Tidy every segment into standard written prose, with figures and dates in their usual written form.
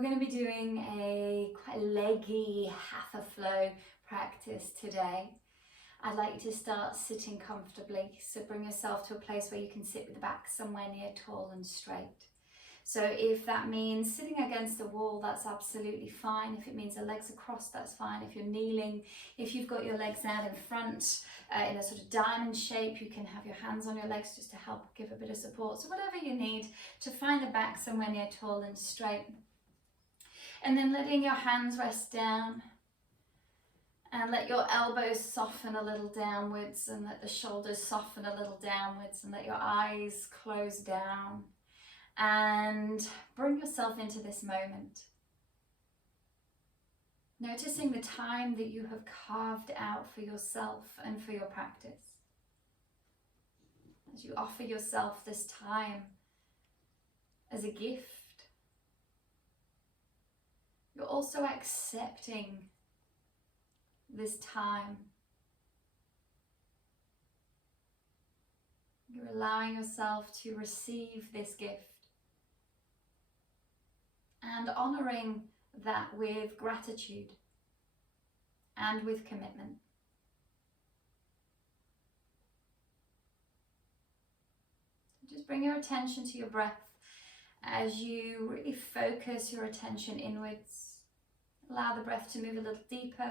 We're going to be doing a quite leggy Hatha flow practice today. I'd like you to start sitting comfortably. So bring yourself to a place where you can sit with the back somewhere near tall and straight. So if that means sitting against a wall, that's absolutely fine. If it means the legs across, that's fine. If you're kneeling, if you've got your legs out in front in a sort of diamond shape, you can have your hands on your legs just to help give a bit of support. So whatever you need to find the back somewhere near tall and straight. And then letting your hands rest down and let your elbows soften a little downwards and let the shoulders soften a little downwards and let your eyes close down and bring yourself into this moment. Noticing the time that you have carved out for yourself and for your practice. As you offer yourself this time as a gift, you're also accepting this time. You're allowing yourself to receive this gift and honoring that with gratitude and with commitment. Just bring your attention to your breath as you really focus your attention inwards. Allow the breath to move a little deeper,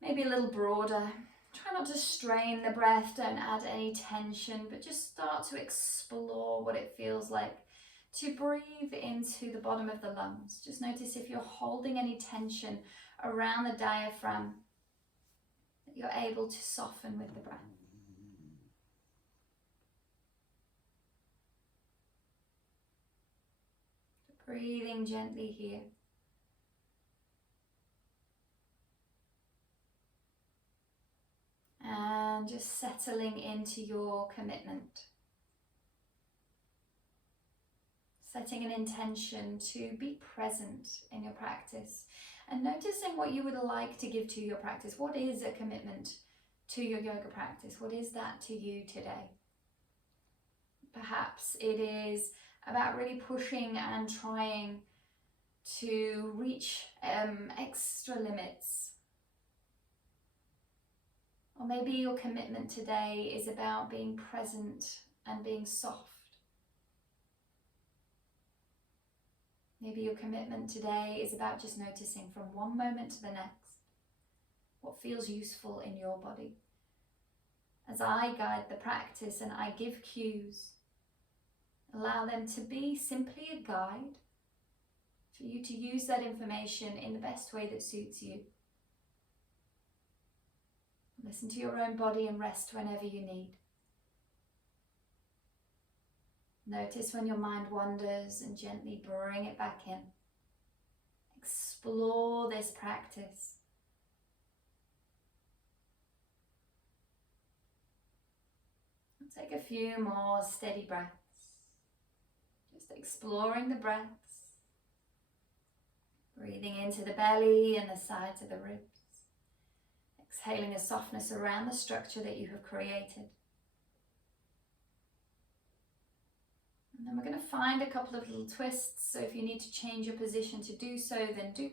maybe a little broader. Try not to strain the breath, don't add any tension, but just start to explore what it feels like to breathe into the bottom of the lungs. Just notice if you're holding any tension around the diaphragm, that you're able to soften with the breath. Breathing gently here. And just settling into your commitment. Setting an intention to be present in your practice and noticing what you would like to give to your practice. What is a commitment to your yoga practice? What is that to you today? Perhaps it is about really pushing and trying to reach extra limits. Or maybe your commitment today is about being present and being soft. Maybe your commitment today is about just noticing from one moment to the next what feels useful in your body. As I guide the practice and I give cues, allow them to be simply a guide for you to use that information in the best way that suits you. Listen to your own body and rest whenever you need. Notice when your mind wanders and gently bring it back in. Explore this practice. Take a few more steady breaths. Just exploring the breaths. Breathing into the belly and the sides of the ribs. Exhaling a softness around the structure that you have created. And then we're going to find a couple of little twists, so if you need to change your position to do so, then do.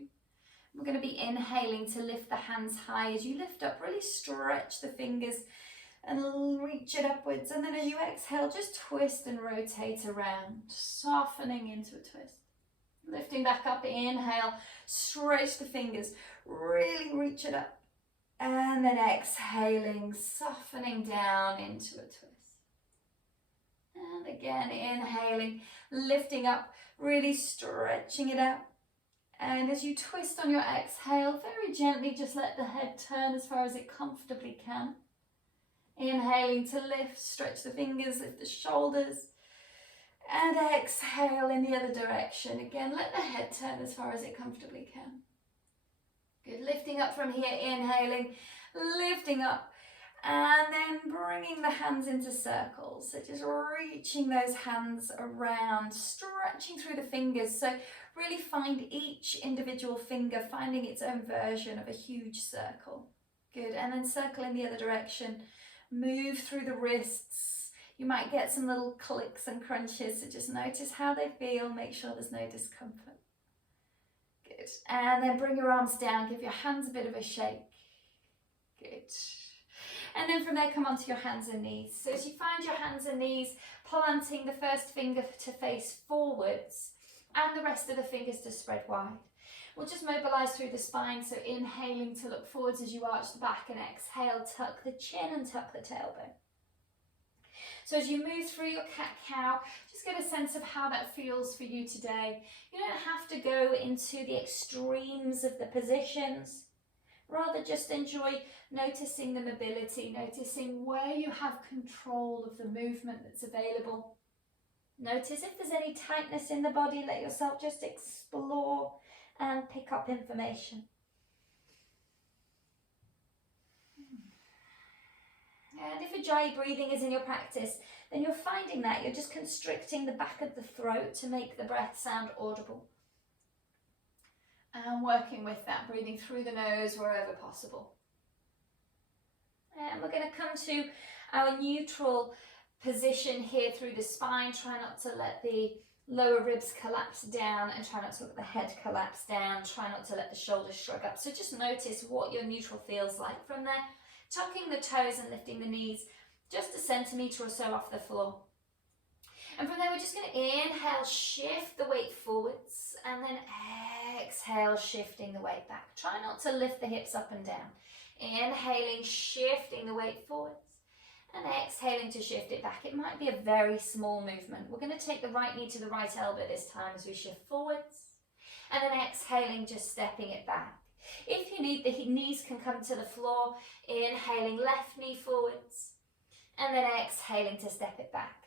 We're going to be inhaling to lift the hands high. As you lift up, really stretch the fingers and reach it upwards. And then as you exhale, just twist and rotate around, softening into a twist. Lifting back up, inhale, stretch the fingers, really reach it up. And then exhaling, softening down into a twist. And again, inhaling, lifting up, really stretching it out. And as you twist on your exhale, very gently just let the head turn as far as it comfortably can. Inhaling to lift, stretch the fingers, lift the shoulders. And exhale in the other direction. Again, let the head turn as far as it comfortably can. Good, lifting up from here, inhaling, lifting up, and then bringing the hands into circles. So just reaching those hands around, stretching through the fingers. So really find each individual finger finding its own version of a huge circle. Good, and then circle in the other direction. Move through the wrists. You might get some little clicks and crunches, so just notice how they feel. Make sure there's no discomfort. Good. And then bring your arms down, give your hands a bit of a shake. Good. And then from there, come onto your hands and knees. So as you find your hands and knees, planting the first finger to face forwards and the rest of the fingers to spread wide. We'll just mobilise through the spine, so inhaling to look forwards as you arch the back, and exhale, tuck the chin and tuck the tailbone. So as you move through your cat-cow, just get a sense of how that feels for you today. You don't have to go into the extremes of the positions. Rather just enjoy noticing the mobility, noticing where you have control of the movement that's available. Notice if there's any tightness in the body, let yourself just explore and pick up information. And if Ujjayi breathing is in your practice, then you're finding that you're just constricting the back of the throat to make the breath sound audible. And working with that, breathing through the nose wherever possible. And we're going to come to our neutral position here through the spine. Try not to let the lower ribs collapse down, and try not to let the head collapse down. Try not to let the shoulders shrug up. So just notice what your neutral feels like. From there, tucking the toes and lifting the knees just a centimetre or so off the floor. And from there, we're just going to inhale, shift the weight forwards, and then exhale, shifting the weight back. Try not to lift the hips up and down. Inhaling, shifting the weight forwards, and exhaling to shift it back. It might be a very small movement. We're going to take the right knee to the right elbow this time as we shift forwards, and then exhaling, just stepping it back. If you need, the knees can come to the floor. Inhaling, left knee forwards, and then exhaling to step it back.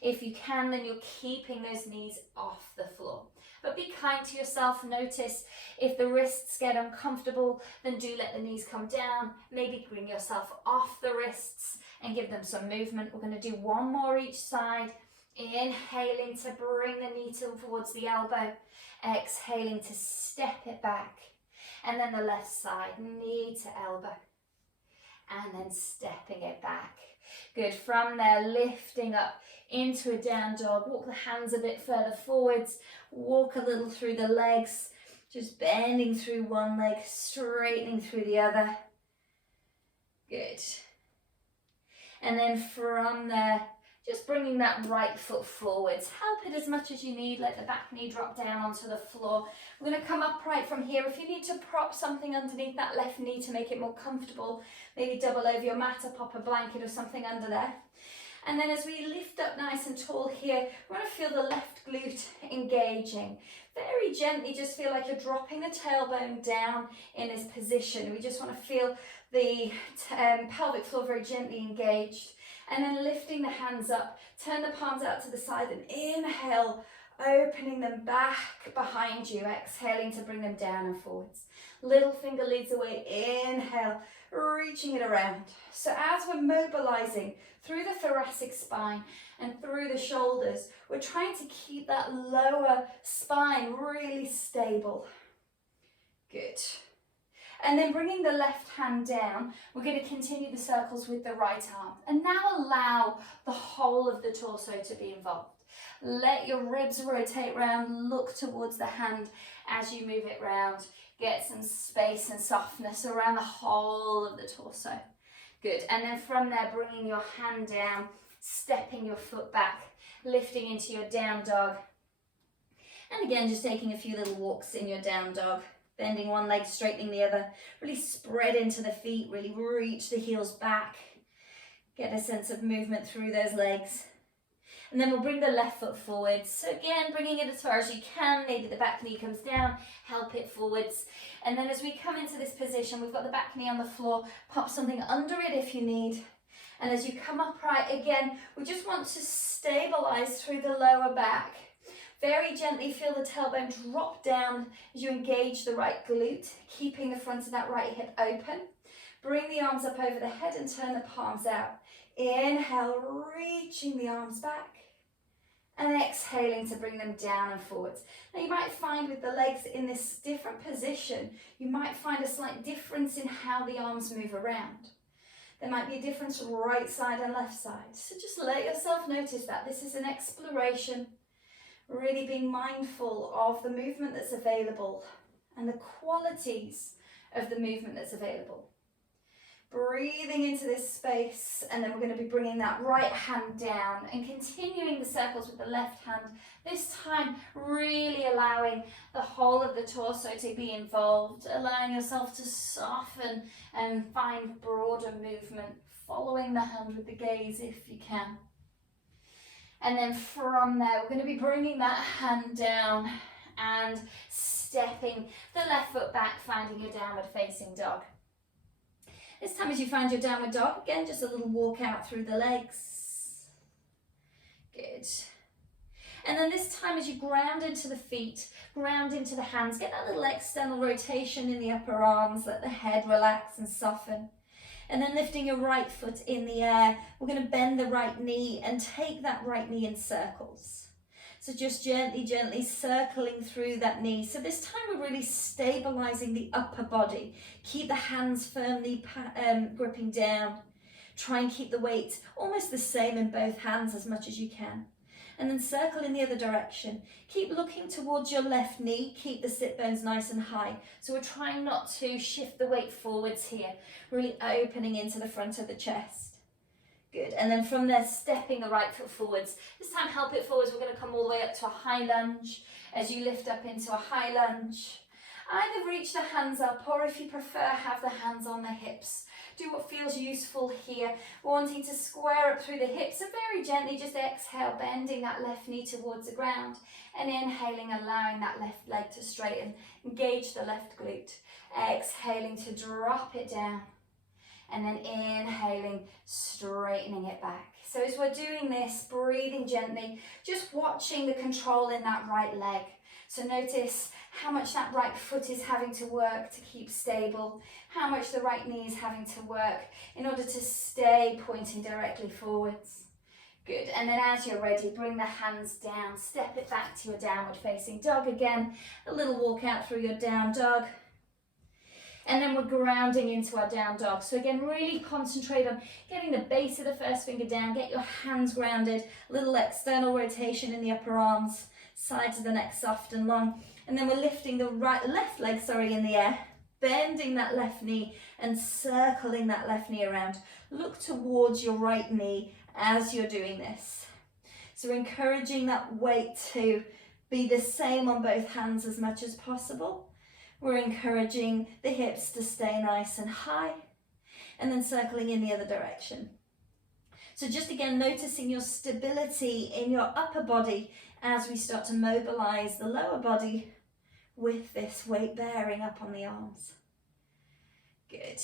If you can, then you're keeping those knees off the floor. But be kind to yourself. Notice if the wrists get uncomfortable, then do let the knees come down. Maybe bring yourself off the wrists and give them some movement. We're going to do one more each side. Inhaling to bring the knee towards the elbow. Exhaling to step it back. And then the left side, knee to elbow. And then stepping it back. Good. From there, lifting up into a down dog. Walk the hands a bit further forwards. Walk a little through the legs. Just bending through one leg, straightening through the other. Good. And then from there, just bringing that right foot forwards. Help it as much as you need. Let the back knee drop down onto the floor. We're going to come upright from here. If you need to prop something underneath that left knee to make it more comfortable, maybe double over your mat or pop a blanket or something under there. And then as we lift up nice and tall here, we're going to feel the left glute engaging. Very gently, just feel like you're dropping the tailbone down in this position. We just want to feel the pelvic floor very gently engaged. And then lifting the hands up, turn the palms out to the side and inhale, opening them back behind you, exhaling to bring them down and forwards. Little finger leads the way, inhale, reaching it around. So as we're mobilizing through the thoracic spine and through the shoulders, we're trying to keep that lower spine really stable. Good. And then bringing the left hand down, we're going to continue the circles with the right arm. And now allow the whole of the torso to be involved. Let your ribs rotate round, look towards the hand as you move it round. Get some space and softness around the whole of the torso. Good. And then from there, bringing your hand down, stepping your foot back, lifting into your down dog. And again, just taking a few little walks in your down dog. Bending one leg, straightening the other. Really spread into the feet, really reach the heels back. Get a sense of movement through those legs. And then we'll bring the left foot forwards. So again, bringing it as far as you can. Maybe the back knee comes down, help it forwards. And then as we come into this position, we've got the back knee on the floor. Pop something under it if you need. And as you come upright, again, we just want to stabilize through the lower back. Very gently feel the tailbone drop down as you engage the right glute, keeping the front of that right hip open. Bring the arms up over the head and turn the palms out. Inhale, reaching the arms back. And exhaling to bring them down and forwards. Now you might find with the legs in this different position, you might find a slight difference in how the arms move around. There might be a difference right side and left side. So just let yourself notice that. This is an exploration. Really being mindful of the movement that's available. and the qualities of the movement that's available. Breathing into this space, and then we're going to be bringing that right hand down and continuing the circles with the left hand. This time really allowing the whole of the torso to be involved, allowing yourself to soften and find broader movement, following the hand with the gaze if you can. And then from there, we're going to be bringing that hand down and stepping the left foot back, finding your downward facing dog. This time as you find your downward dog, again, just a little walk out through the legs. Good. And then this time as you ground into the feet, ground into the hands, get that little external rotation in the upper arms, let the head relax and soften. And then lifting your right foot in the air, we're going to bend the right knee and take that right knee in circles. So just gently, gently circling through that knee. So this time we're really stabilizing the upper body. Keep the hands firmly gripping down. Try and keep the weight almost the same in both hands as much as you can. And then circle in the other direction. Keep looking towards your left knee. Keep the sit bones nice and high. So we're trying not to shift the weight forwards here. Really opening into the front of the chest. Good, and then from there, stepping the right foot forwards. This time, help it forwards. We're going to come all the way up to a high lunge. As you lift up into a high lunge, either reach the hands up, or if you prefer, have the hands on the hips. Do what feels useful here. Wanting to square up through the hips, and very gently just exhale, bending that left knee towards the ground, and inhaling, allowing that left leg to straighten. Engage the left glute. Exhaling to drop it down. And then inhaling, straightening it back. So as we're doing this, breathing gently, just watching the control in that right leg. So notice how much that right foot is having to work to keep stable, how much the right knee is having to work in order to stay pointing directly forwards. Good, and then as you're ready, bring the hands down, step it back to your downward facing dog again, a little walk out through your down dog. And then we're grounding into our down dog. So again, really concentrate on getting the base of the first finger down, get your hands grounded, a little external rotation in the upper arms, sides of the neck soft and long. And then we're lifting the left leg in the air, bending that left knee and circling that left knee around. Look towards your right knee as you're doing this. So encouraging that weight to be the same on both hands as much as possible. We're encouraging the hips to stay nice and high, and then circling in the other direction. So just again, noticing your stability in your upper body as we start to mobilize the lower body with this weight bearing up on the arms. Good.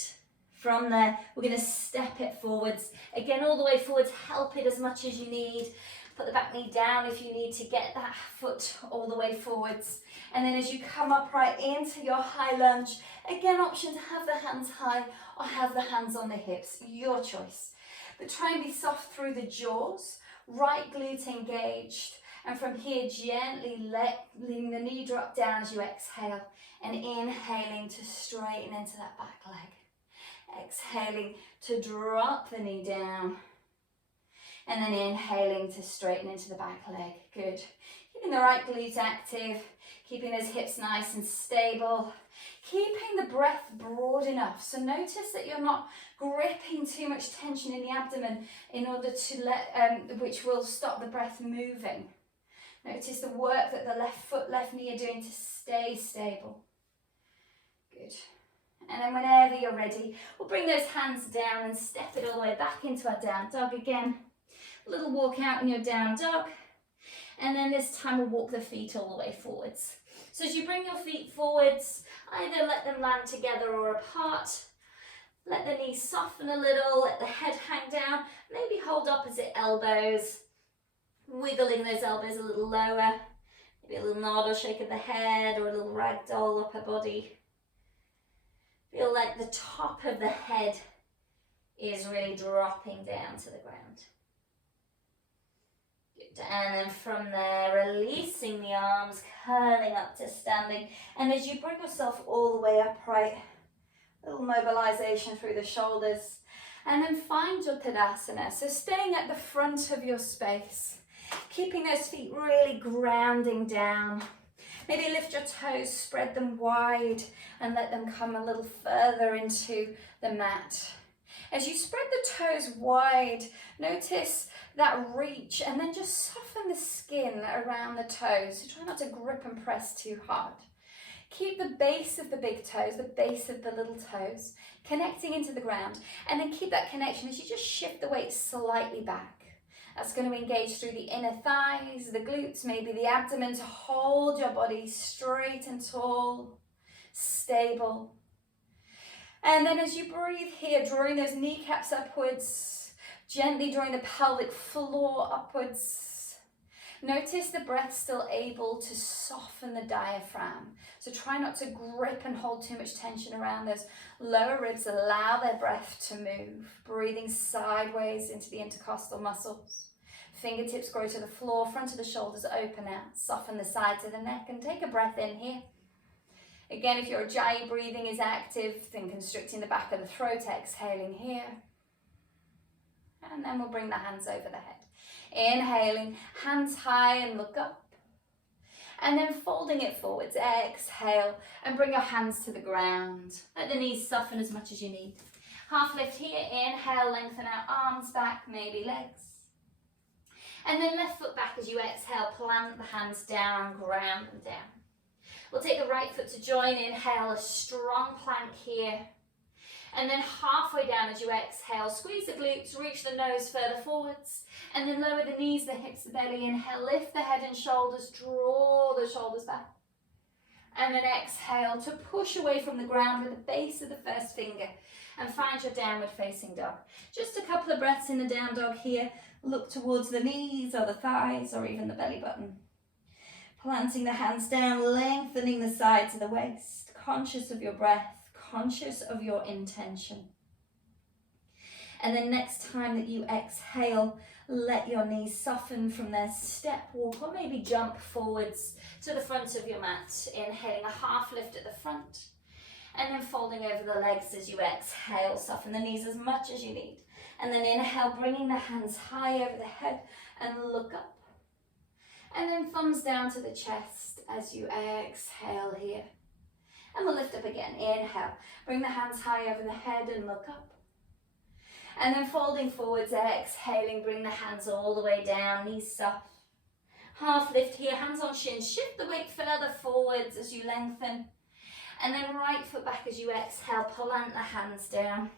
From there, we're going to step it forwards. Again, all the way forwards, help it as much as you need. Put the back knee down if you need to get that foot all the way forwards. And then as you come upright into your high lunge, again, option to have the hands high or have the hands on the hips, your choice. But try and be soft through the jaws, right glute engaged. And from here, gently letting the knee drop down as you exhale and inhaling to straighten into that back leg. Exhaling to drop the knee down. And then inhaling to straighten into the back leg. Good. Keeping the right glute active, keeping those hips nice and stable, keeping the breath broad enough. So notice that you're not gripping too much tension in the abdomen in order to which will stop the breath moving. Notice the work that the left foot, left knee are doing to stay stable. Good. And then whenever you're ready, we'll bring those hands down and step it all the way back into our down dog again. A little walk out in your down dog. And then this time we'll walk the feet all the way forwards. So as you bring your feet forwards, either let them land together or apart. Let the knees soften a little, let the head hang down. Maybe hold opposite elbows. Wiggling those elbows a little lower. Maybe a little nod or shake of the head or a little ragdoll upper body. Feel like the top of the head is really dropping down to the ground. Good. And then from there, releasing the arms, curling up to standing. And as you bring yourself all the way upright, a little mobilization through the shoulders. And then find your Tadasana. So staying at the front of your space. Keeping those feet really grounding down. Maybe lift your toes, spread them wide and let them come a little further into the mat. As you spread the toes wide, notice that reach and then just soften the skin around the toes. So try not to grip and press too hard. Keep the base of the big toes, the base of the little toes, connecting into the ground, and then keep that connection as you just shift the weight slightly back. That's going to engage through the inner thighs, the glutes, maybe the abdomen, to hold your body straight and tall, stable. And then as you breathe here, drawing those kneecaps upwards, gently drawing the pelvic floor upwards. Notice the breath still able to soften the diaphragm. So try not to grip and hold too much tension around those lower ribs. Allow their breath to move. Breathing sideways into the intercostal muscles. Fingertips grow to the floor, front of the shoulders open out. Soften the sides of the neck and take a breath in here. Again, if your Ujjayi breathing is active, then constricting the back of the throat, exhaling here. And then we'll bring the hands over the head. Inhaling, hands high and look up. And then folding it forwards, exhale, and bring your hands to the ground. Let the knees soften as much as you need. Half lift here, inhale, lengthen out arms back, maybe legs. And then left foot back as you exhale, plant the hands down, ground them down. We'll take the right foot to join, inhale, a strong plank here. And then halfway down as you exhale, squeeze the glutes, reach the nose further forwards. And then lower the knees, the hips, the belly. Inhale, lift the head and shoulders, draw the shoulders back. And then exhale to push away from the ground with the base of the first finger. And find your downward facing dog. Just a couple of breaths in the down dog here. Look towards the knees or the thighs or even the belly button. Planting the hands down, lengthening the sides of the waist. Conscious of your breath. Conscious of your intention. And then next time that you exhale, let your knees soften from their step walk or maybe jump forwards to the front of your mat. Inhaling a half lift at the front and then folding over the legs as you exhale. Soften the knees as much as you need. And then inhale, bringing the hands high over the head and look up. And then thumbs down to the chest as you exhale here. And we'll lift up again. Inhale. Bring the hands high over the head and look up. And then folding forwards, exhaling, bring the hands all the way down, knees soft. Half lift here, hands on shins. Shift the weight further forwards as you lengthen. And then right foot back as you exhale, plant the hands down.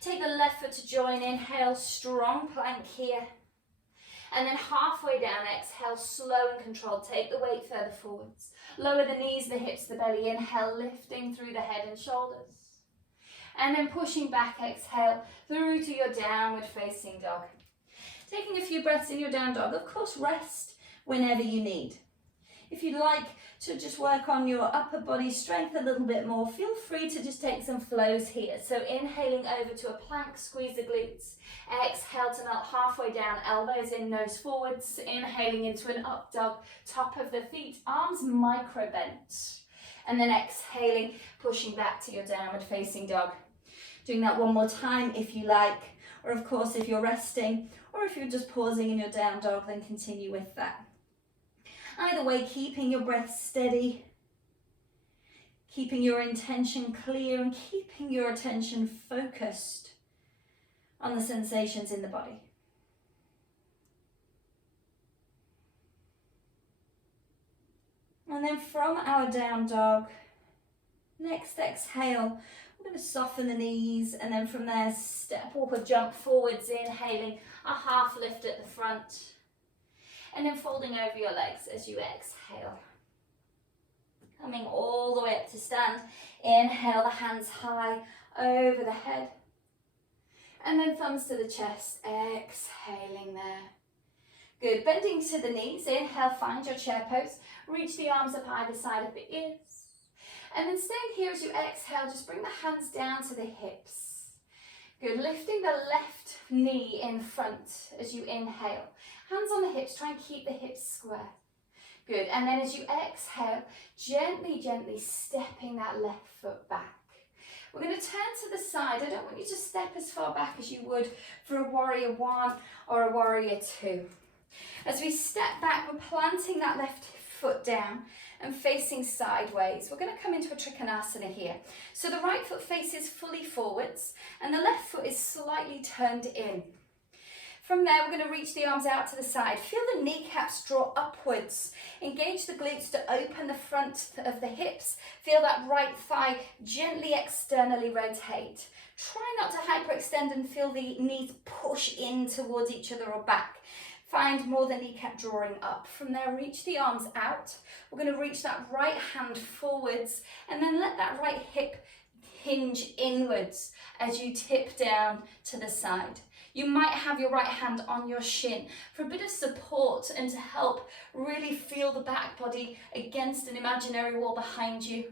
Take the left foot to join, inhale, strong plank here. And then halfway down, exhale, slow and controlled. Take the weight further forwards. Lower the knees, the hips, the belly. Inhale, lifting through the head and shoulders. And then pushing back, exhale, through to your downward facing dog. Taking a few breaths in your down dog. Of course, rest whenever you need. If you'd like to just work on your upper body strength a little bit more, feel free to just take some flows here. So inhaling over to a plank, squeeze the glutes. Exhale to melt halfway down, elbows in, nose forwards. Inhaling into an up dog, top of the feet, arms micro bent. And then exhaling, pushing back to your downward facing dog. Doing that one more time if you like, or of course if you're resting, or if you're just pausing in your down dog, then continue with that. Either way, keeping your breath steady, keeping your intention clear, and keeping your attention focused on the sensations in the body. And then from our down dog, next exhale, we're going to soften the knees, and then from there, step walk or jump forwards, inhaling a half lift at the front. And then folding over your legs as you exhale. Coming all the way up to stand. Inhale, the hands high over the head. And then thumbs to the chest, exhaling there. Good, bending to the knees. Inhale, find your chair pose. Reach the arms up either side of the ears. And then staying here as you exhale, just bring the hands down to the hips. Good, lifting the left knee in front as you inhale. Hands on the hips, try and keep the hips square. Good, and then as you exhale, gently, gently stepping that left foot back. We're going to turn to the side. I don't want you to step as far back as you would for a warrior one or a warrior two. As we step back, we're planting that left foot down and facing sideways. We're going to come into a Trikonasana here. So the right foot faces fully forwards and the left foot is slightly turned in. From there, we're going to reach the arms out to the side. Feel the kneecaps draw upwards. Engage the glutes to open the front of the hips. Feel that right thigh gently externally rotate. Try not to hyperextend and feel the knees push in towards each other or back. Find more the kneecap drawing up. From there, reach the arms out. We're going to reach that right hand forwards and then let that right hip hinge inwards as you tip down to the side. You might have your right hand on your shin for a bit of support and to help really feel the back body against an imaginary wall behind you.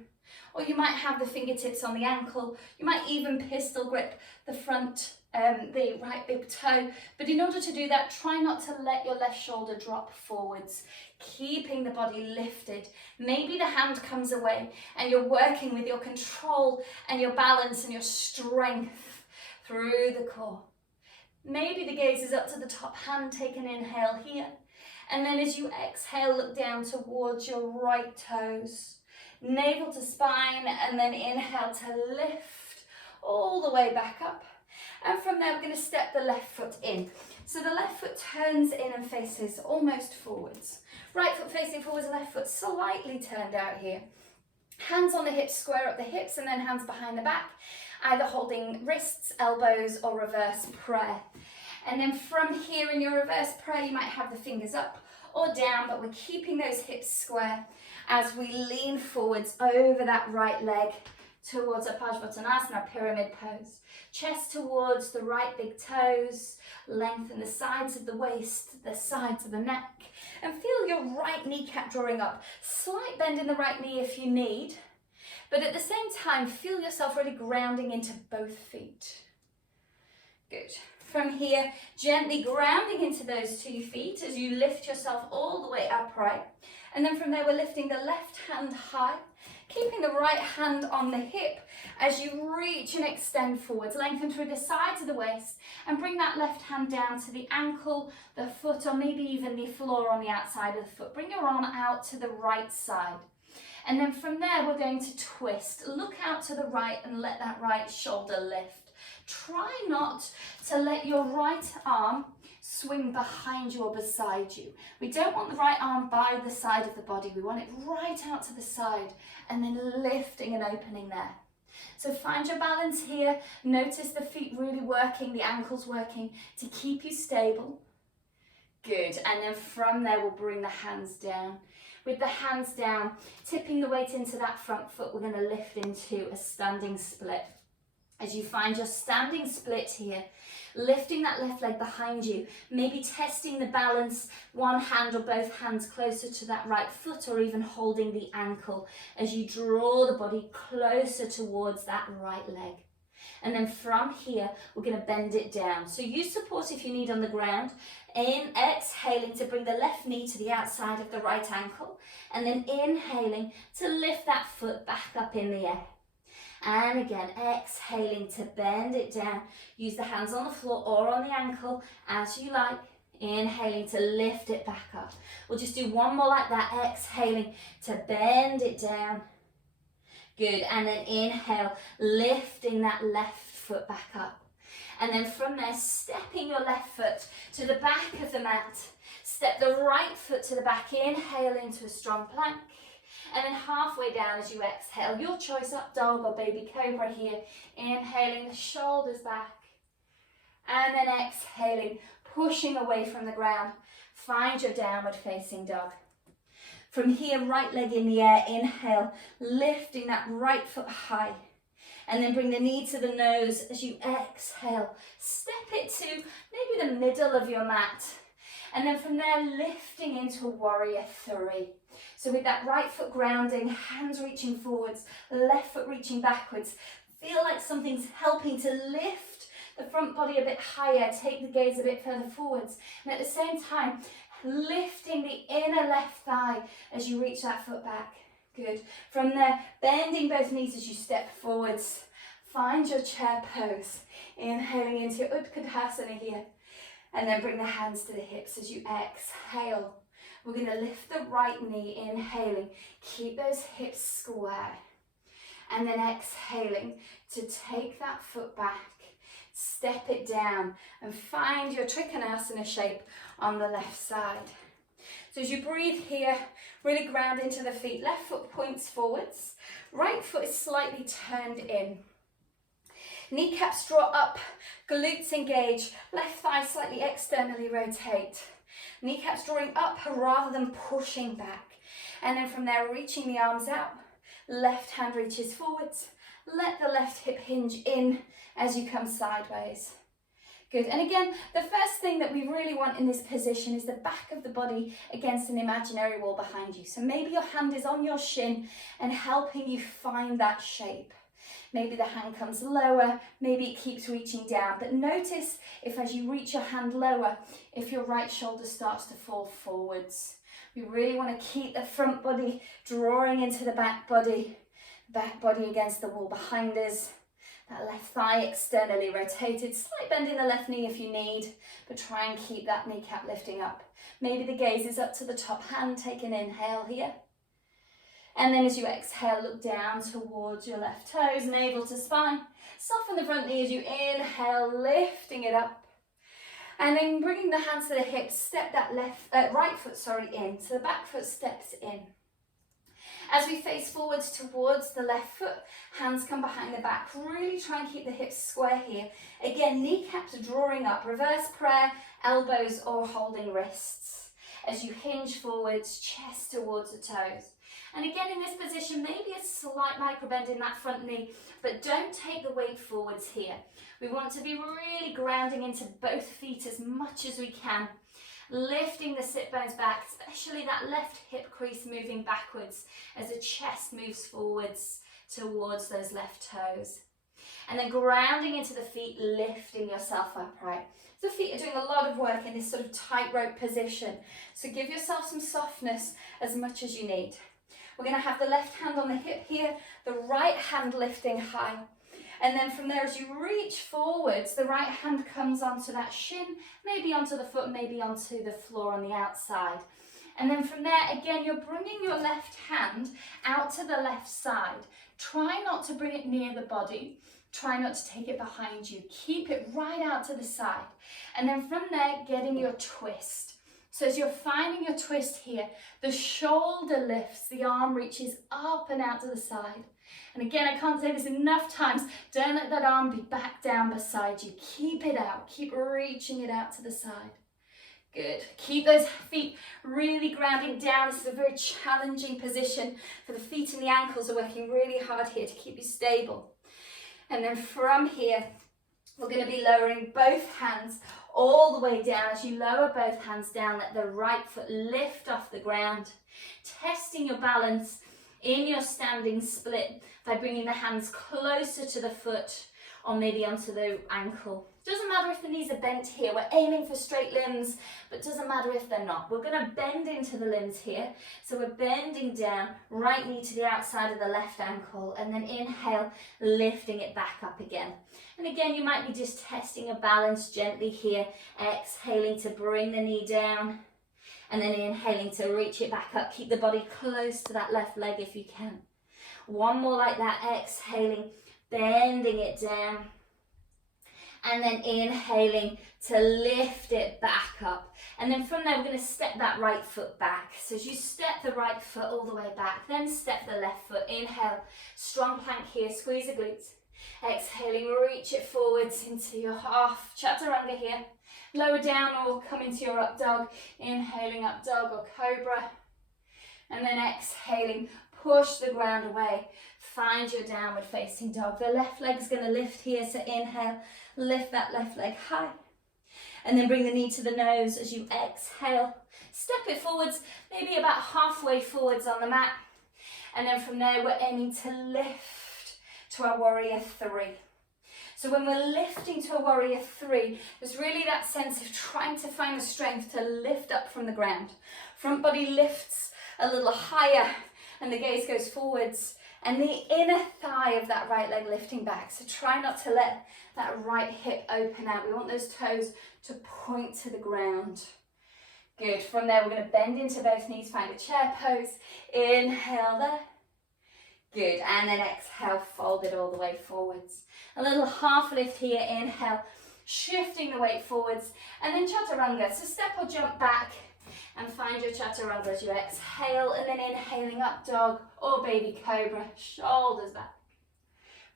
Or you might have the fingertips on the ankle. You might even pistol grip the front, the right big toe. But in order to do that, try not to let your left shoulder drop forwards, keeping the body lifted. Maybe the hand comes away and you're working with your control and your balance and your strength through the core. Maybe the gaze is up to the top hand, take an inhale here. And then as you exhale, look down towards your right toes. Navel to spine, and then inhale to lift all the way back up. And from there, we're going to step the left foot in. So the left foot turns in and faces almost forwards. Right foot facing forwards, left foot slightly turned out here. Hands on the hips, square up the hips, and then hands behind the back, either holding wrists, elbows, or reverse prayer. And then from here in your reverse prayer, you might have the fingers up or down, but we're keeping those hips square as we lean forwards over that right leg towards a Parsvottanasana, pyramid pose. Chest towards the right big toes, lengthen the sides of the waist, the sides of the neck, and feel your right kneecap drawing up. Slight bend in the right knee if you need, but at the same time, feel yourself really grounding into both feet. Good. From here, gently grounding into those 2 feet as you lift yourself all the way upright. And then from there, we're lifting the left hand high, keeping the right hand on the hip as you reach and extend forwards. Lengthen through the sides of the waist and bring that left hand down to the ankle, the foot, or maybe even the floor on the outside of the foot. Bring your arm out to the right side. And then from there, we're going to twist. Look out to the right and let that right shoulder lift. Try not to let your right arm swing behind you or beside you. We don't want the right arm by the side of the body. We want it right out to the side and then lifting and opening there. So find your balance here. Notice the feet really working, the ankles working to keep you stable. Good. And then from there, we'll bring the hands down. With the hands down, tipping the weight into that front foot, we're going to lift into a standing split. As you find your standing split here, lifting that left leg behind you, maybe testing the balance, one hand or both hands closer to that right foot, or even holding the ankle as you draw the body closer towards that right leg. And then from here, we're going to bend it down. So use support if you need on the ground. Exhaling to bring the left knee to the outside of the right ankle, and then inhaling to lift that foot back up in the air. And again, exhaling to bend it down. Use the hands on the floor or on the ankle as you like. Inhaling to lift it back up. We'll just do one more like that. Exhaling to bend it down. Good. And then inhale, lifting that left foot back up. And then from there, stepping your left foot to the back of the mat. Step the right foot to the back. Inhale into a strong plank. And then halfway down as you exhale, your choice, up dog or baby cobra here. Inhaling the shoulders back. And then exhaling, pushing away from the ground. Find your downward facing dog. From here, right leg in the air, inhale, lifting that right foot high. And then bring the knee to the nose as you exhale. Step it to maybe the middle of your mat. And then from there, lifting into warrior three. So with that right foot grounding, hands reaching forwards, left foot reaching backwards. Feel like something's helping to lift the front body a bit higher, take the gaze a bit further forwards. And at the same time, lifting the inner left thigh as you reach that foot back. Good. From there, bending both knees as you step forwards. Find your chair pose. Inhaling into Utkatasana here. And then bring the hands to the hips as you exhale. We're going to lift the right knee, inhaling. Keep those hips square. And then exhaling to take that foot back. Step it down and find your Trikonasana shape on the left side. So as you breathe here, really ground into the feet. Left foot points forwards. Right foot is slightly turned in. Kneecaps draw up, glutes engage. Left thigh slightly externally rotate. Kneecaps drawing up rather than pushing back. And then from there, reaching the arms out. Left hand reaches forwards. Let the left hip hinge in as you come sideways. Good. And again, the first thing that we really want in this position is the back of the body against an imaginary wall behind you. So maybe your hand is on your shin and helping you find that shape. Maybe the hand comes lower, maybe it keeps reaching down. But notice if as you reach your hand lower, if your right shoulder starts to fall forwards. We really want to keep the front body drawing into the back body against the wall behind us. That left thigh externally rotated, slight bend in the left knee if you need, but try and keep that kneecap lifting up. Maybe the gaze is up to the top hand, take an inhale here. And then as you exhale, look down towards your left toes, navel to spine. Soften the front knee as you inhale, lifting it up. And then bringing the hands to the hips, step that right foot in, so the back foot steps in. As we face forwards towards the left foot, hands come behind the back. Really try and keep the hips square here. Again, kneecaps are drawing up. Reverse prayer, elbows or holding wrists. As you hinge forwards, chest towards the toes. And again, in this position, maybe a slight micro bend in that front knee, but don't take the weight forwards here. We want to be really grounding into both feet as much as we can. Lifting the sit bones back, especially that left hip crease moving backwards as the chest moves forwards towards those left toes. And then grounding into the feet, lifting yourself upright. The feet are doing a lot of work in this sort of tightrope position. So give yourself some softness as much as you need. We're going to have the left hand on the hip here, the right hand lifting high. And then from there, as you reach forwards, the right hand comes onto that shin, maybe onto the foot, maybe onto the floor on the outside. And then from there, again, you're bringing your left hand out to the left side. Try not to bring it near the body. Try not to take it behind you. Keep it right out to the side. And then from there, getting your twist. So as you're finding your twist here, the shoulder lifts, the arm reaches up and out to the side. And again, I can't say this enough times, don't let that arm be back down beside you. Keep it out, keep reaching it out to the side. Good. Keep those feet really grounding down. This is a very challenging position for the feet and the ankles are working really hard here to keep you stable. And then from here, we're going to be lowering both hands all the way down. As you lower both hands down, let the right foot lift off the ground, testing your balance in your standing split by bringing the hands closer to the foot or maybe onto the ankle. Doesn't matter if the knees are bent here. We're aiming for straight limbs, but doesn't matter if they're not. We're going to bend into the limbs here. So we're bending down, right knee to the outside of the left ankle, and then inhale, lifting it back up again. And again, you might be just testing a balance gently here, exhaling to bring the knee down, and then inhaling to reach it back up. Keep the body close to that left leg if you can. One more like that, exhaling, bending it down. And then inhaling to lift it back up. And then from there, we're going to step that right foot back. So as you step the right foot all the way back, then step the left foot. Inhale, strong plank here, squeeze the glutes. Exhaling, reach it forwards into your half chaturanga here. Lower down or come into your up dog. Inhaling, up dog or cobra. And then exhaling, push the ground away. Find your downward facing dog. The left leg's going to lift here, so inhale, lift that left leg high. And then bring the knee to the nose as you exhale. Step it forwards, maybe about halfway forwards on the mat. And then from there, we're aiming to lift to our warrior three. So when we're lifting to a warrior three, there's really that sense of trying to find the strength to lift up from the ground. Front body lifts a little higher and the gaze goes forwards. And the inner thigh of that right leg lifting back. So try not to let that right hip open out. We want those toes to point to the ground. Good. From there, we're going to bend into both knees, find a chair pose. Inhale there. Good. And then exhale, fold it all the way forwards. A little half lift here. Inhale, shifting the weight forwards. And then chaturanga. So step or jump back and find your chaturanga as you exhale. And then inhaling up dog or baby cobra. Shoulders back.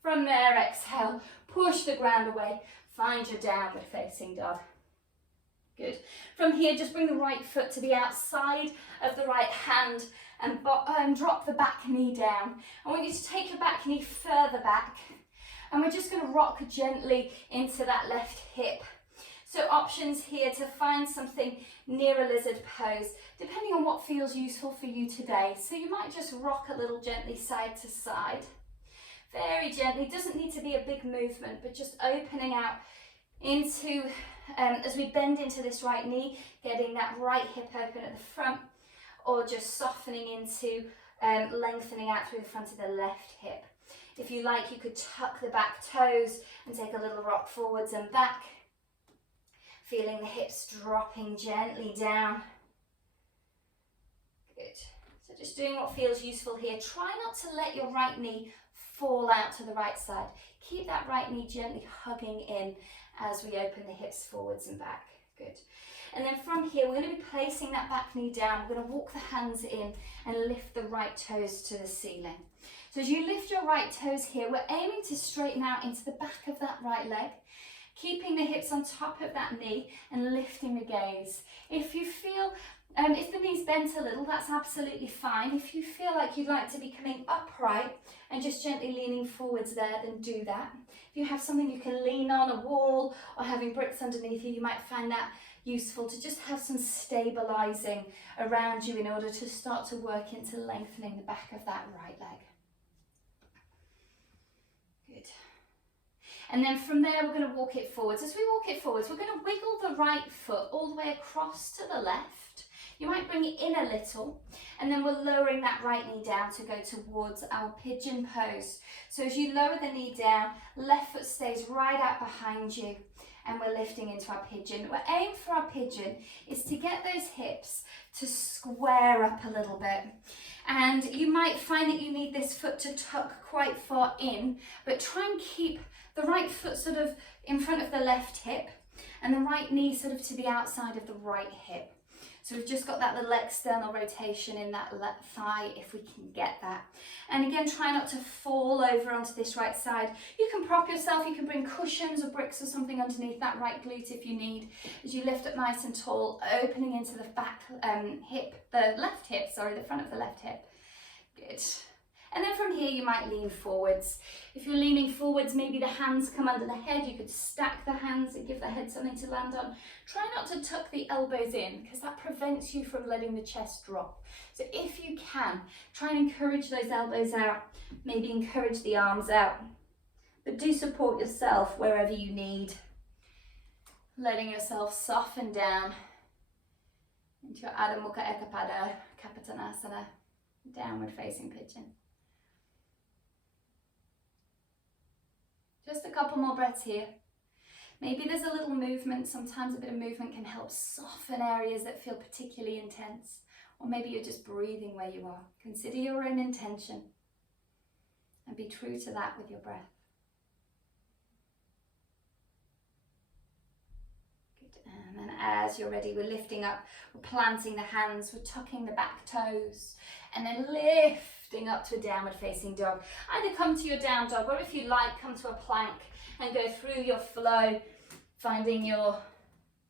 From there, exhale, push the ground away. Find your downward facing dog. Good. From here, just bring the right foot to the outside of the right hand and drop the back knee down. I want you to take your back knee further back, and we're just going to rock gently into that left hip. So options here to find something near a lizard pose, depending on what feels useful for you today. So you might just rock a little gently side to side. Very gently, it doesn't need to be a big movement, but just opening out into, as we bend into this right knee, getting that right hip open at the front, or just softening into lengthening out through the front of the left hip. If you like, you could tuck the back toes and take a little rock forwards and back, feeling the hips dropping gently down. Good. So just doing what feels useful here. Try not to let your right knee fall out to the right side. Keep that right knee gently hugging in as we open the hips forwards and back. Good. And then from here, we're going to be placing that back knee down. We're going to walk the hands in and lift the right toes to the ceiling. So as you lift your right toes here, we're aiming to straighten out into the back of that right leg, keeping the hips on top of that knee and lifting the gaze. If you feel, if the knee's bent a little, that's absolutely fine. If you feel like you'd like to be coming upright and just gently leaning forwards there, then do that. If you have something you can lean on, a wall, or having bricks underneath you, you might find that useful to just have some stabilising around you in order to start to work into lengthening the back of that right leg. Good. And then from there, we're going to walk it forwards. As we walk it forwards, we're going to wiggle the right foot all the way across to the left. You might bring it in a little, and then we're lowering that right knee down to go towards our pigeon pose. So as you lower the knee down, left foot stays right out behind you, and we're lifting into our pigeon. Our aim for our pigeon is to get those hips to square up a little bit. And you might find that you need this foot to tuck quite far in, but try and keep the right foot sort of in front of the left hip and the right knee sort of to the outside of the right hip. So we've just got that little external rotation in that left thigh, if we can get that. And again, try not to fall over onto this right side. You can prop yourself, you can bring cushions or bricks or something underneath that right glute if you need. As you lift up nice and tall, opening into the back hip, the front of the left hip. Good. And then from here, you might lean forwards. If you're leaning forwards, maybe the hands come under the head. You could stack the hands and give the head something to land on. Try not to tuck the elbows in, because that prevents you from letting the chest drop. So if you can, try and encourage those elbows out. Maybe encourage the arms out. But do support yourself wherever you need. Letting yourself soften down into your Adho Mukha Ekapada, Kapatanasana, downward facing pigeon. Just a couple more breaths here. Maybe there's a little movement. Sometimes a bit of movement can help soften areas that feel particularly intense. Or maybe you're just breathing where you are. Consider your own intention and be true to that with your breath. Good. And then as you're ready, we're lifting up, we're planting the hands, we're tucking the back toes, and then lifting up to a downward facing dog. Either come to your down dog, or if you like, come to a plank and go through your flow, finding your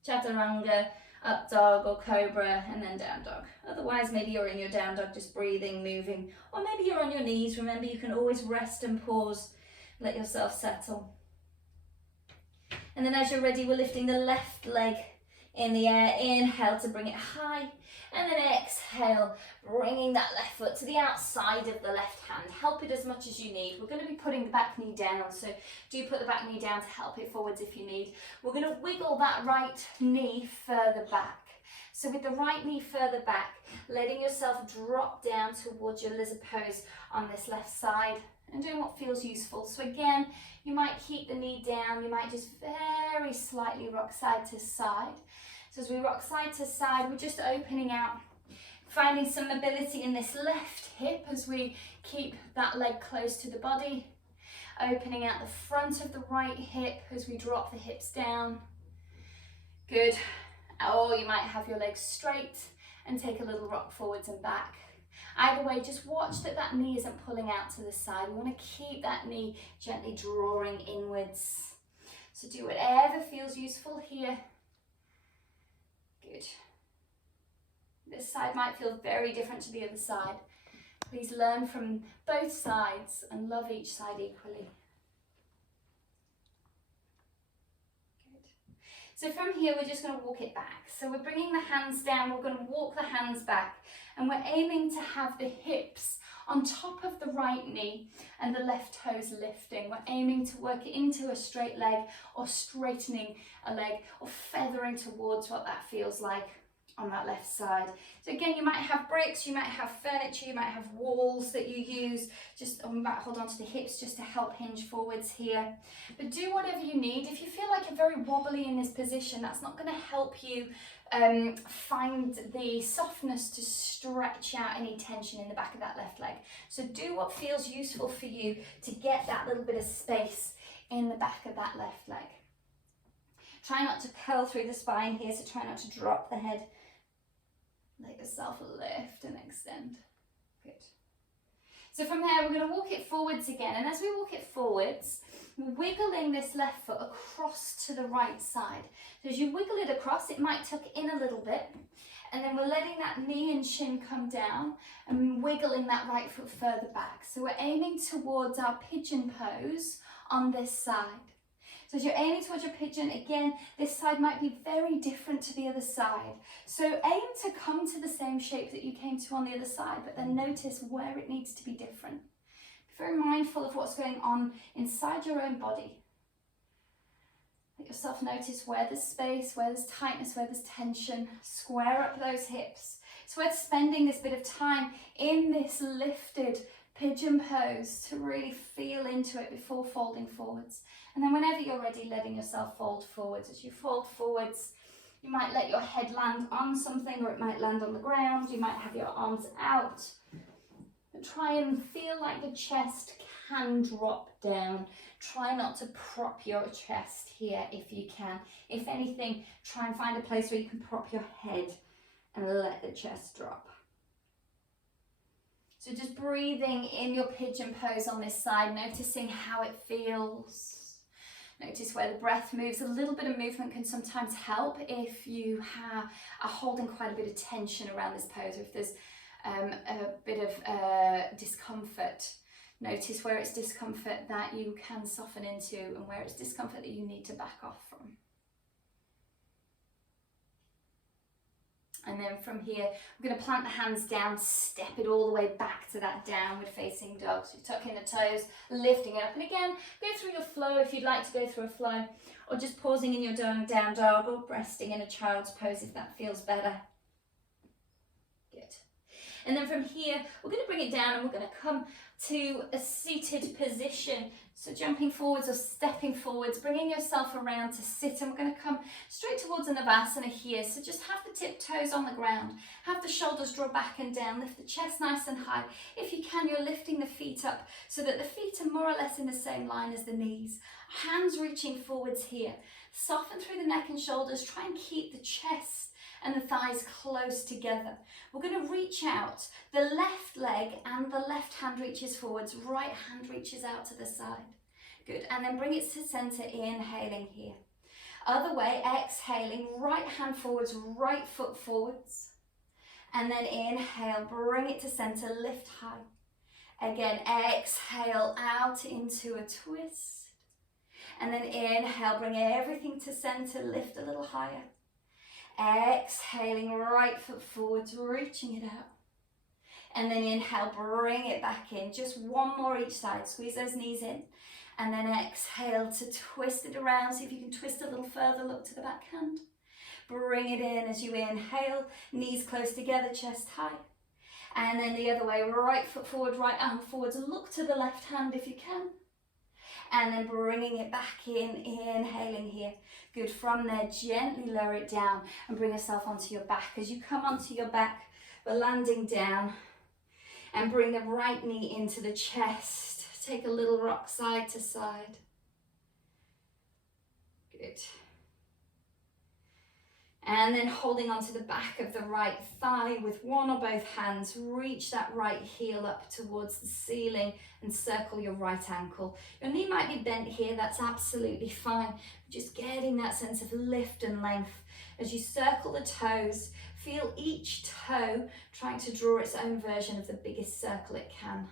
chaturanga, up dog or cobra, and then down dog. Otherwise, maybe you're in your down dog, just breathing, moving, or maybe you're on your knees. Remember, you can always rest and pause, let yourself settle. And then as you're ready, we're lifting the left leg in the air. Inhale to bring it high, and then exhale, bringing that left foot to the outside of the left hand. Help it as much as you need. We're going to be putting the back knee down, so do put the back knee down to help it forwards if you need. We're going to wiggle that right knee further back. So with the right knee further back, letting yourself drop down towards your lizard pose on this left side, and doing what feels useful. So again, you might keep the knee down, you might just very slightly rock side to side. So as we rock side to side, we're just opening out, finding some mobility in this left hip as we keep that leg close to the body. Opening out the front of the right hip as we drop the hips down. Good. Or you might have your legs straight and take a little rock forwards and back. Either way, just watch that that knee isn't pulling out to the side. We want to keep that knee gently drawing inwards. So do whatever feels useful here. Good. This side might feel very different to the other side. Please learn from both sides and love each side equally. Good. So from here, we're just going to walk it back. So we're bringing the hands down, we're going to walk the hands back, and we're aiming to have the hips on top of the right knee and the left toes lifting. We're aiming to work into a straight leg or straightening a leg or feathering towards what that feels like on that left side. So again, you might have bricks, you might have furniture, you might have walls that you use, or you might hold on to the hips just to help hinge forwards here. But do whatever you need. If you feel like you're very wobbly in this position, that's not going to help you find the softness to stretch out any tension in the back of that left leg. So do what feels useful for you to get that little bit of space in the back of that left leg. Try not to curl through the spine here, so try not to drop the head. Let yourself lift and extend. Good. So from there, we're going to walk it forwards again. And as we walk it forwards, we're wiggling this left foot across to the right side. So as you wiggle it across, it might tuck in a little bit. And then we're letting that knee and shin come down and wiggling that right foot further back. So we're aiming towards our pigeon pose on this side. So as you're aiming towards your pigeon, again, this side might be very different to the other side. So aim to come to the same shape that you came to on the other side, but then notice where it needs to be different. Be very mindful of what's going on inside your own body. Let yourself notice where there's space, where there's tightness, where there's tension. Square up those hips. It's worth spending this bit of time in this lifted pigeon pose to really feel into it before folding forwards. And then whenever you're ready, letting yourself fold forwards. As you fold forwards, you might let your head land on something, or it might land on the ground. You might have your arms out. But try and feel like the chest can drop down. Try not to prop your chest here if you can. If anything, try and find a place where you can prop your head and let the chest drop. So just breathing in your pigeon pose on this side, noticing how it feels. Notice where the breath moves. A little bit of movement can sometimes help if you are holding quite a bit of tension around this pose, or if there's a bit of discomfort. Notice where it's discomfort that you can soften into and where it's discomfort that you need to back off from. And then from here, we're going to plant the hands down, step it all the way back to that downward facing dog. So you tuck in the toes, lifting it up. And again, go through your flow if you'd like to go through a flow, or just pausing in your down dog, or resting in a child's pose if that feels better. Good. And then from here, we're going to bring it down and we're going to come to a seated position. So jumping forwards or stepping forwards, bringing yourself around to sit, and we're going to come straight towards an Navasana here. So just have the tip toes on the ground, have the shoulders draw back and down, lift the chest nice and high. If you can, you're lifting the feet up so that the feet are more or less in the same line as the knees. Hands reaching forwards here. Soften through the neck and shoulders, try and keep the chest and the thighs close together. We're going to reach out. The left leg and the left hand reaches forwards, right hand reaches out to the side. Good, and then bring it to center, inhaling here. Other way, exhaling, right hand forwards, right foot forwards. And then inhale, bring it to center, lift high. Again, exhale out into a twist. And then inhale, bring everything to center, lift a little higher. Exhaling, right foot forwards, reaching it out. And then inhale, bring it back in. Just one more each side. Squeeze those knees in. And then exhale to twist it around. See if you can twist a little further, look to the back hand. Bring it in as you inhale, knees close together, chest high. And then the other way, right foot forward, right arm forwards. Look to the left hand if you can. And then bringing it back in, inhaling here. Good. From there, gently lower it down and bring yourself onto your back. As you come onto your back, we're landing down, and bring the right knee into the chest. Take a little rock side to side. Good. And then holding onto the back of the right thigh with one or both hands, reach that right heel up towards the ceiling and circle your right ankle. Your knee might be bent here, that's absolutely fine. Just getting that sense of lift and length. As you circle the toes, feel each toe trying to draw its own version of the biggest circle it can.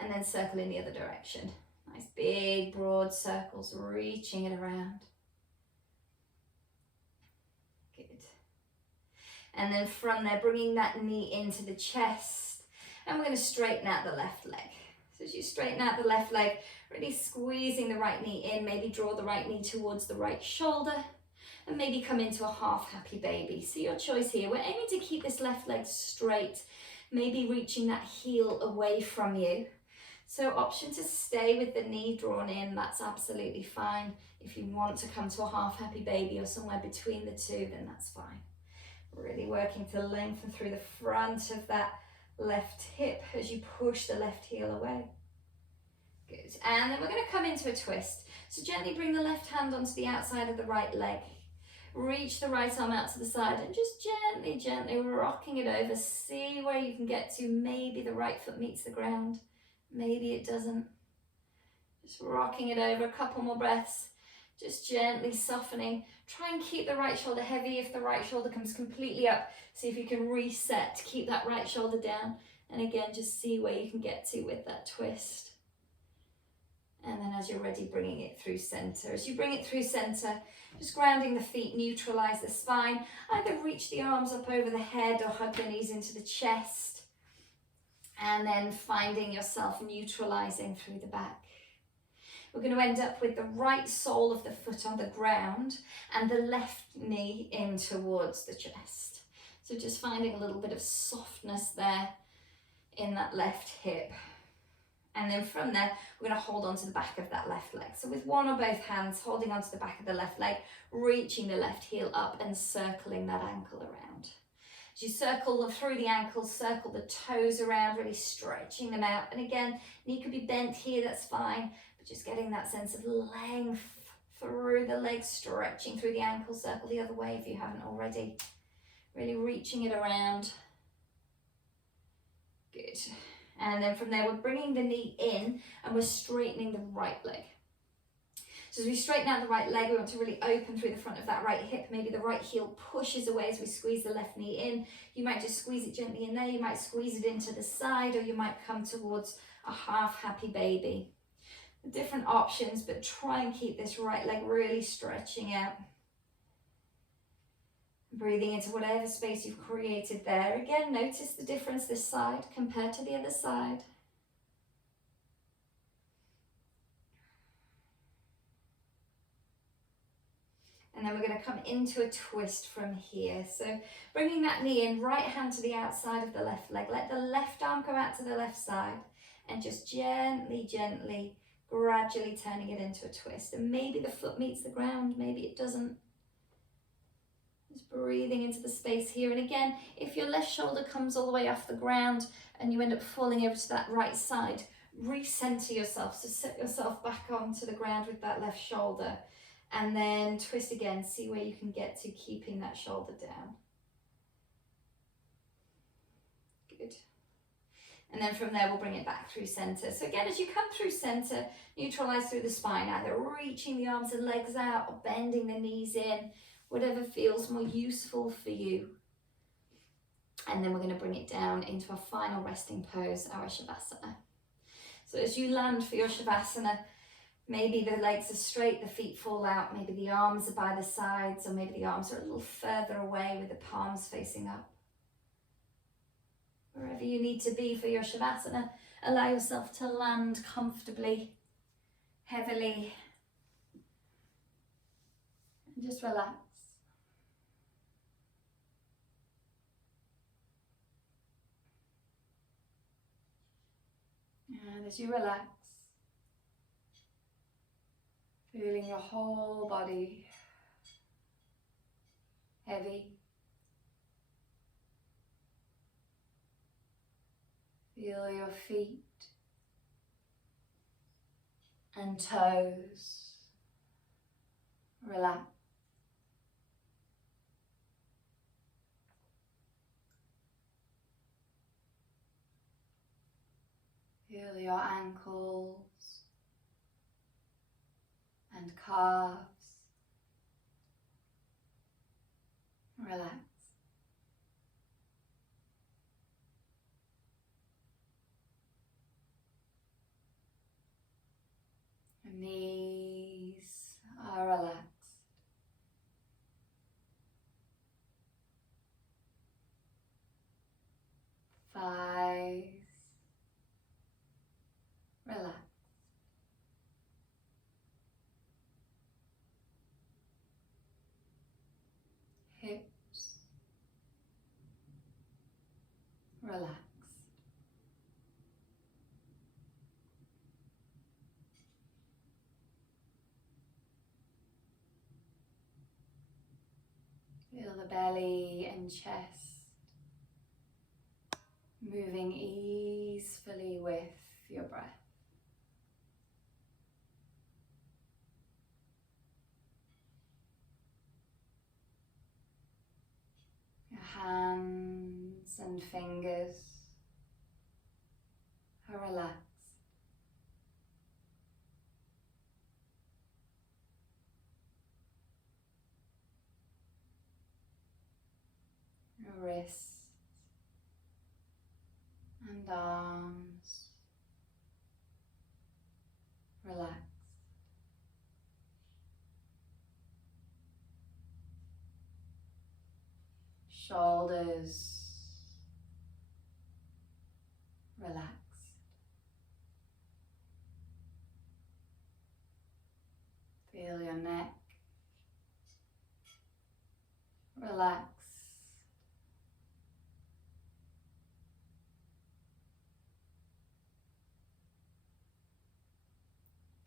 And then circle in the other direction. Nice big broad circles, reaching it around. And then from there, bringing that knee into the chest. And we're going to straighten out the left leg. So as you straighten out the left leg, really squeezing the right knee in, maybe draw the right knee towards the right shoulder, and maybe come into a half happy baby. So your choice here, we're aiming to keep this left leg straight, maybe reaching that heel away from you. So option to stay with the knee drawn in, that's absolutely fine. If you want to come to a half happy baby or somewhere between the two, then that's fine. Really working to lengthen through the front of that left hip as you push the left heel away. Good. And then we're going to come into a twist. So gently bring the left hand onto the outside of the right leg. Reach the right arm out to the side and just gently, gently rocking it over. See where you can get to. Maybe the right foot meets the ground. Maybe it doesn't. Just rocking it over. A couple more breaths. Just gently softening. Try and keep the right shoulder heavy. If the right shoulder comes completely up, see if you can reset. Keep that right shoulder down. And again, just see where you can get to with that twist. And then as you're ready, bringing it through center. As you bring it through center, just grounding the feet, neutralize the spine. Either reach the arms up over the head or hug the knees into the chest. And then finding yourself neutralizing through the back. We're going to end up with the right sole of the foot on the ground and the left knee in towards the chest. So just finding a little bit of softness there in that left hip. And then from there, we're going to hold onto the back of that left leg. So with one or both hands, holding onto the back of the left leg, reaching the left heel up and circling that ankle around. As you circle through the ankles, circle the toes around, really stretching them out. And again, knee could be bent here, that's fine. But just getting that sense of length through the legs, stretching through the ankle, circle the other way if you haven't already. Really reaching it around. Good. And then from there, we're bringing the knee in and we're straightening the right leg. So as we straighten out the right leg, we want to really open through the front of that right hip. Maybe the right heel pushes away as we squeeze the left knee in. You might just squeeze it gently in there. You might squeeze it into the side, or you might come towards a half happy baby. Different options, but try and keep this right leg really stretching out. Breathing into whatever space you've created there. Again, notice the difference this side compared to the other side. And then we're going to come into a twist from here. So bringing that knee in, right hand to the outside of the left leg. Let the left arm come out to the left side and just gently, gently, gradually turning it into a twist. And maybe the foot meets the ground, maybe it doesn't. Just breathing into the space here. And again, if your left shoulder comes all the way off the ground and you end up falling over to that right side, recenter yourself. So set yourself back onto the ground with that left shoulder. And then twist again, see where you can get to keeping that shoulder down. Good. And then from there, we'll bring it back through center. So again, as you come through center, neutralize through the spine, either reaching the arms and legs out or bending the knees in, whatever feels more useful for you. And then we're going to bring it down into our final resting pose, our Shavasana. So as you land for your Shavasana, maybe the legs are straight, the feet fall out, maybe the arms are by the sides, or maybe the arms are a little further away with the palms facing up. Wherever you need to be for your Shavasana, allow yourself to land comfortably, heavily, and just relax. And as you relax, Feeling your whole body heavy. Feel your feet and toes relax. Feel your ankles and calves relax. Your knees are relaxed. Thighs relax. Hips relax. Feel the belly and chest moving easily with your breath. Your hands and fingers are relaxed. Your wrists and arms relax. Shoulders relax. Feel your neck relax.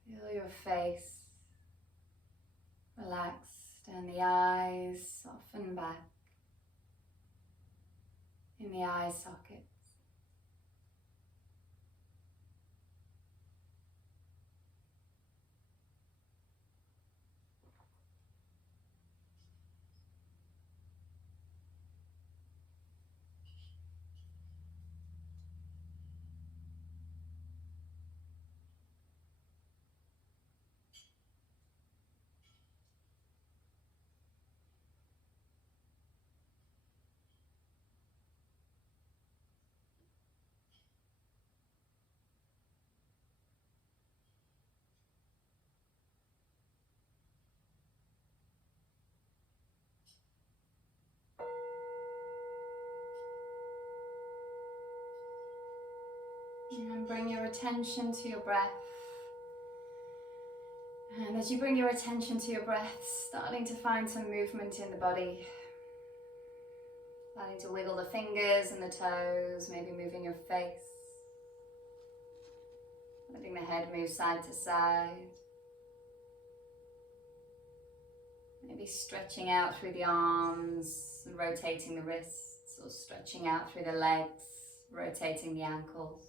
Feel your face relaxed and the eyes soften back in the eye sockets. And bring your attention to your breath. And as you bring your attention to your breath, starting to find some movement in the body. Starting to wiggle the fingers and the toes, maybe moving your face. Letting the head move side to side. Maybe stretching out through the arms and rotating the wrists, or stretching out through the legs, rotating the ankles.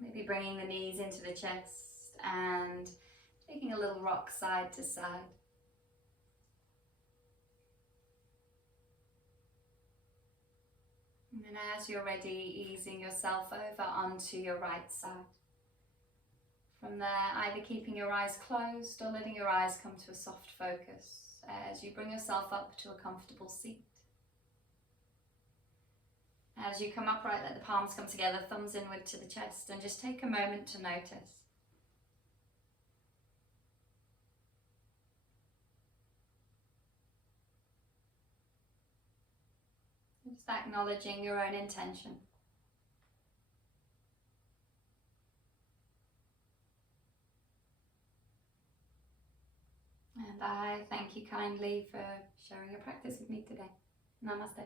Maybe bringing the knees into the chest and taking a little rock side to side. And then as you're ready, easing yourself over onto your right side. From there, either keeping your eyes closed or letting your eyes come to a soft focus as you bring yourself up to a comfortable seat. As you come upright, let the palms come together, thumbs inward to the chest, and just take a moment to notice. Just acknowledging your own intention. And I thank you kindly for sharing your practice with me today. Namaste.